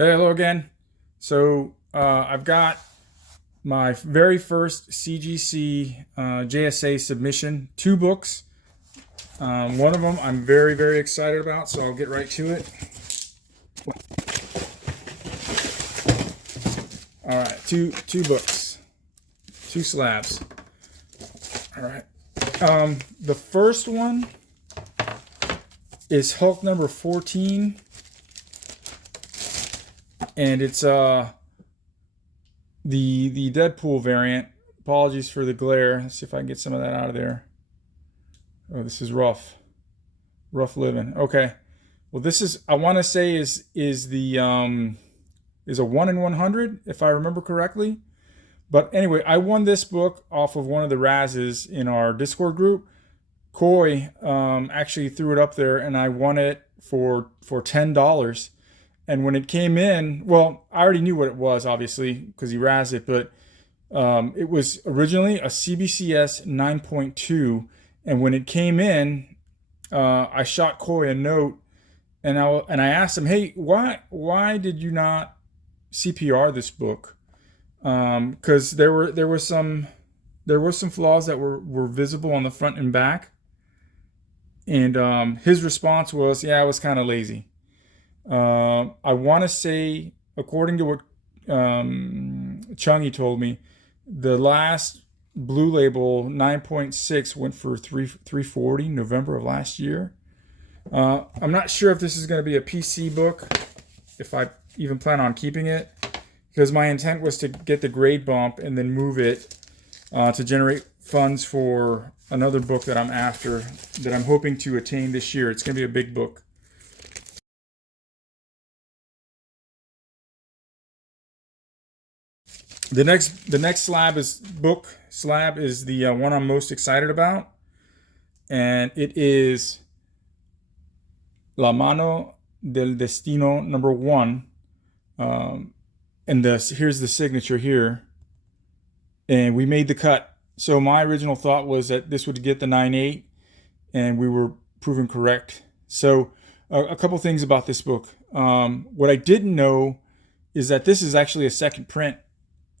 Hey, hello again. So I've got my very first CGC JSA submission, 2 books. One of them I'm very, very excited about, so I'll get right to it. All right, two books, 2 slabs. All right. The first one is Hulk number 14, and it's the Deadpool variant. Apologies for the glare. Let's see if I can get some of that out of there. Oh, this is rough living. Okay, well, this is, I want to say, is a 1 in 100 if I remember correctly. But anyway, I won this book off of one of the Razes in our Discord group. Coy actually threw it up there, and I won it for $10. And when it came in, well, I already knew what it was, obviously, because he razzed it, but it was originally a CBCS 9.2. And when it came in, I shot Coy a note, and I asked him, hey, why did you not CPR this book? Because there were some flaws that were visible on the front and back. And his response was, yeah, I was kind of lazy. I want to say, according to what Chungy told me, the last Blue Label 9.6 went for $340 November of last year. I'm not sure if this is going to be a PC book, if I even plan on keeping it, because my intent was to get the grade bump and then move it to generate funds for another book that I'm after, that I'm hoping to attain this year. It's going to be a big book. The next slab is the one I'm most excited about, and it is La Mano del Destino number 1. And here's the signature here, and we made the cut. So my original thought was that this would get the 9.8, and we were proven correct. So a couple things about this book. What I didn't know is that this is actually a second print.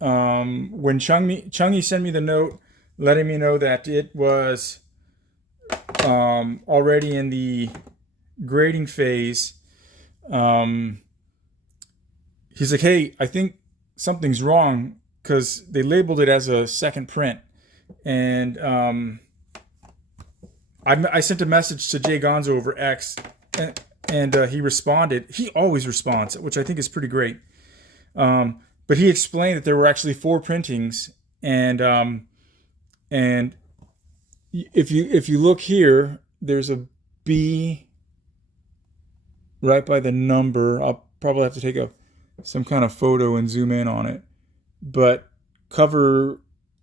When Chungy sent me the note letting me know that it was already in the grading phase, he's like, hey, I think something's wrong, because they labeled it as a second print. And I sent a message to Jay Gonzo over X, and he responded. He always responds, which I think is pretty great. But he explained that there were actually 4 printings, and if you look here, there's a B right by the number. I'll probably have to take some kind of photo and zoom in on it. But the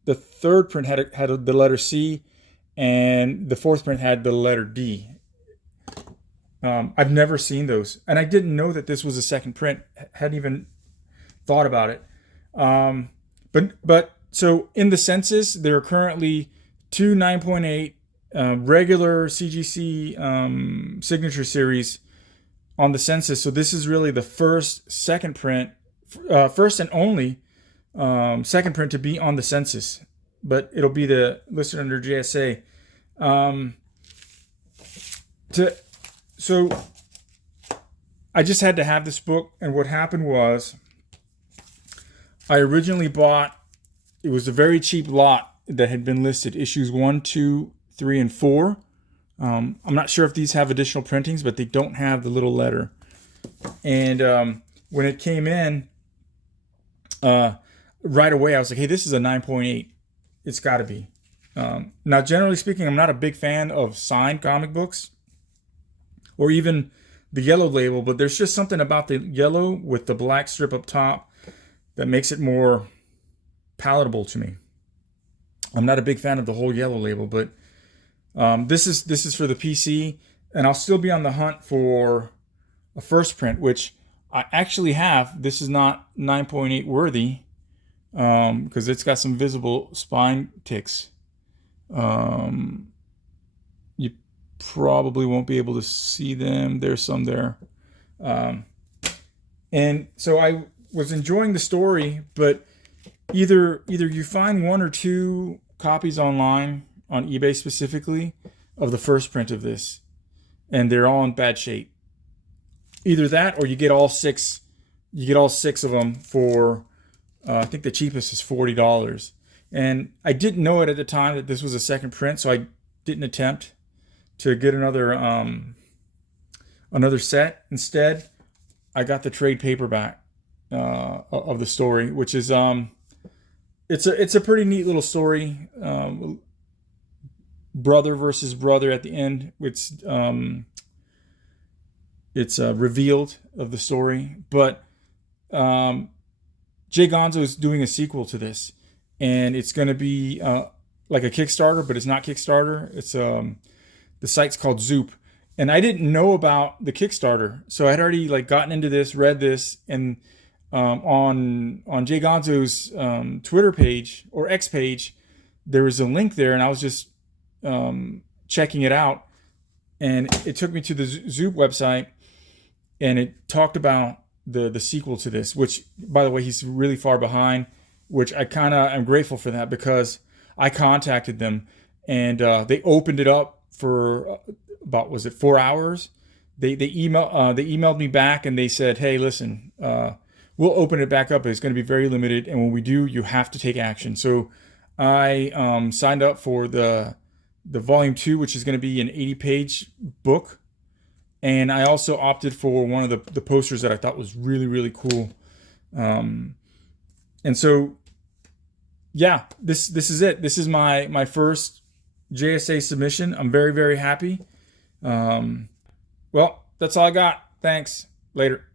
3rd print had the letter C, and the 4th print had the letter D. I've never seen those, and I didn't know that this was a second print. Hadn't even thought about it. But so in the census, there are currently 2 9.8 regular CGC signature series on the census. So this is really the first and only second print to be on the census, but it'll be listed under JSA. So I just had to have this book, and what happened was, I originally bought, it was a very cheap lot that had been listed, issues 1, 2, 3, and 4. I'm not sure if these have additional printings, but they don't have the little letter. And when it came in, right away I was like, hey, this is a 9.8. It's got to be. Now, generally speaking, I'm not a big fan of signed comic books, or even the yellow label, but there's just something about the yellow with the black strip up top that makes it more palatable to me. I'm not a big fan of the whole yellow label, but this is for the PC, and I'll still be on the hunt for a first print, which I actually have. This is not 9.8 worthy, because it's got some visible spine ticks. You probably won't be able to see them. There's some there. And so I was enjoying the story, but either you find one or two copies online on eBay specifically of the first print of this, and they're all in bad shape. Either that, or you get all six. You get all six of them for I think the cheapest is $40. And I didn't know it at the time that this was a second print, so I didn't attempt to get another set. Instead, I got the trade paperback of the story, which is it's a pretty neat little story. Brother versus brother at the end. It's revealed of the story, but Jay Gonzo is doing a sequel to this, and it's going to be like a Kickstarter, but it's not Kickstarter. It's the site's called Zoop, and I didn't know about the Kickstarter, so I'd already like gotten into this, read this, and on Jay Gonzo's Twitter page or X page, there was a link there, and I was just checking it out, and it took me to the Zoop website, and it talked about the sequel to this, which, by the way, he's really far behind, which I kind of am grateful for that, because I contacted them, and they opened it up for about, was it 4 hours? They emailed me back, and they said, hey, listen, we'll open it back up, but it's going to be very limited, and when we do, you have to take action. So I signed up for the volume 2, which is going to be an 80-page book. And I also opted for one of the posters that I thought was really, really cool. And so, yeah, this is it. This is my first JSA submission. I'm very, very happy. Well, that's all I got. Thanks. Later.